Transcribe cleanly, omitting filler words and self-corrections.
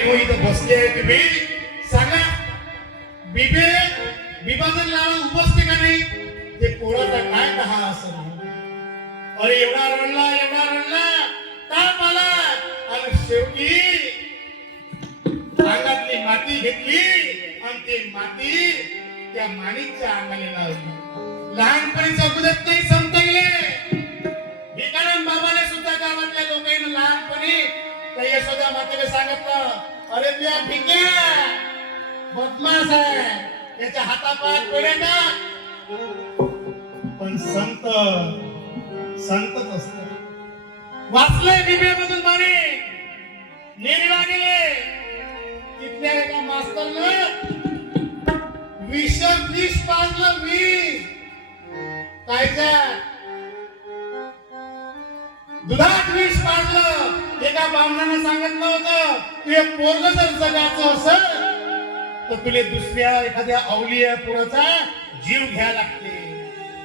तू इथं बसले आहे बिबे सांगा बिबे बिबाचं नाव उपसते का नाही ते पोराचा काय कहा असं अरे एवढा रडला ताप आला आणि शेवटी अंगातली माती घेतली आणि ते माती त्या माणिकच्या अंगाने लावली लहानपणी जगू देत नाही संत गेले भिकाराम बाबाने सुद्धा गावातल्या लोकांना लहानपणी त्या यशोदा मातेने सांगितलं अरे तुझ्या भिक्या बदमाश आहे त्याच्या हातापायात पेढे टाक पण संतच असत वाचलंय बिबेमधून माने नेरीला गेले तिथल्या एका मास्तरनं विष पाजलं विष कायच्या दुधात विष पाजलं एका ब्राह्मणाने सांगितलं होतं तुझे पोरग जर जगायचं असेल तर तुला दुसऱ्या एखाद्या अवलिया पुराचा जीव घ्यायला लागते